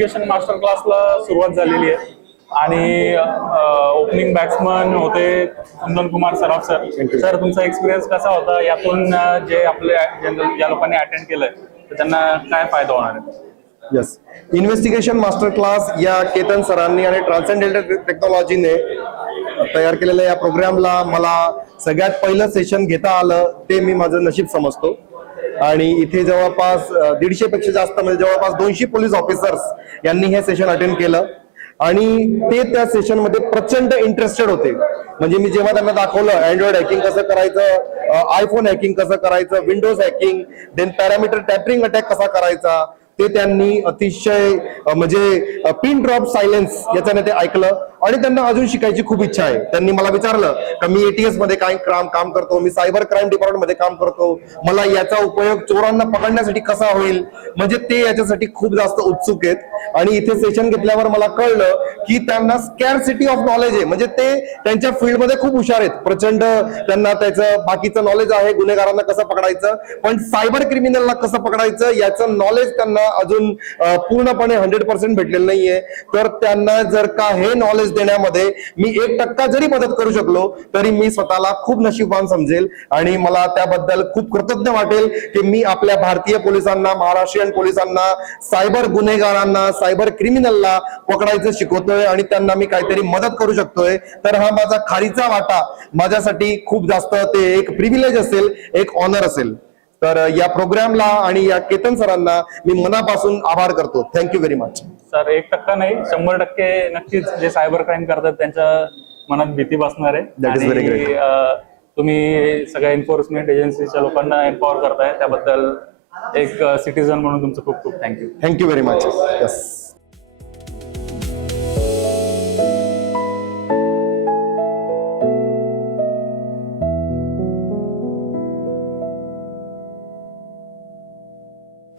Investigation master क्लासला सुरुवात झालेली आहे आणि ओपनिंग बॅट्समन होते कुंदन कुमार सराफ सर. सर, तुमचा एक्सपिरियन्स कसा होता? यातून जे आपले ज्या लोकांनी अटेंड केलंय तर त्यांना काय फायदा होणार आहे? यस, इन्व्हेस्टिगेशन मास्टर क्लास या केतन सरांनी आणि ट्रान्सेंडेंटल टेक्नॉलॉजीने तयार केलेल्या या प्रोग्रामला मला सगळ्यात पहिलं सेशन घेता आलं ते मी माझं नशीब समजतो. आणि इथे जवळपास 150 पेक्षा जास्त म्हणजे जवळपास 200 पोलीस ऑफिसर्स यांनी हे सेशन अटेंड केलं आणि ते त्या सेशन मध्ये प्रचंड इंटरेस्टेड होते. म्हणजे मी जेव्हा त्यांना दाखवलं अँड्रॉइड हॅकिंग कसं करायचं, आयफोन हॅकिंग कसं करायचं, Windows hacking, then parameter tampering attack कसा करायचा, ते त्यांनी अतिशय म्हणजे पिन ड्रॉप सायलेन्स याच्याने ते ऐकलं आणि त्यांना अजून शिकायची खूप इच्छा आहे. त्यांनी मला विचारलं का मी एटीएस मध्ये काय काम करतो, मी सायबर क्राईम डिपार्टमेंट मध्ये काम करतो, मला याचा उपयोग चोरांना पकडण्यासाठी कसा होईल, म्हणजे ते याच्यासाठी खूप जास्त उत्सुक आहेत. आणि इथे सेशन घेतल्यावर मला कळलं की त्यांना स्कॅरसिटी ऑफ नॉलेज आहे, म्हणजे ते त्यांच्या फील्डमध्ये खूप हुशार आहेत, प्रचंड त्यांना त्याचं बाकीचं नॉलेज आहे, गुन्हेगारांना कसं पकडायचं, पण सायबर क्रिमिनलला कसं पकडायचं याचं नॉलेज त्यांना अजून पूर्णपणे 100% भेटलेलं नाहीये. तर त्यांना जर का हे नॉलेज देण्यामध्ये मी 1% जरी मदत करू शकलो तरी मी स्वतःला खूप नशीबवान समजेल आणि मला त्याबद्दल खूप कृतज्ञ वाटेल की मी आपल्या भारतीय पोलिसांना, महाराष्ट्रीयन पोलिसांना, सायबर गुन्हेगारांना, सायबर क्रिमिनलला पकडायचं शिकवतोय आणि त्यांना मी काहीतरी मदत करू शकतोय. तर हा माझा खारीचा वाटा माझ्यासाठी खूप जास्त ते एक प्रिव्हिलेज असेल, एक ऑनर असेल. तर या प्रोग्रामला आणि या केतन सरांना मी मनापासून आभार करतो. Thank you very much. सर, 1% नाही 100% नक्कीच जे सायबर क्राईम करतात त्यांच्या मनात भीती बसणार आहे आणि तुम्ही सगळ्या एन्फोर्समेंट एजन्सीच्या लोकांना एम्पॉवर करताय त्याबद्दल एक सिटीजन म्हणून तुमचं खूप खूप thank you. Thank you very much. Yes.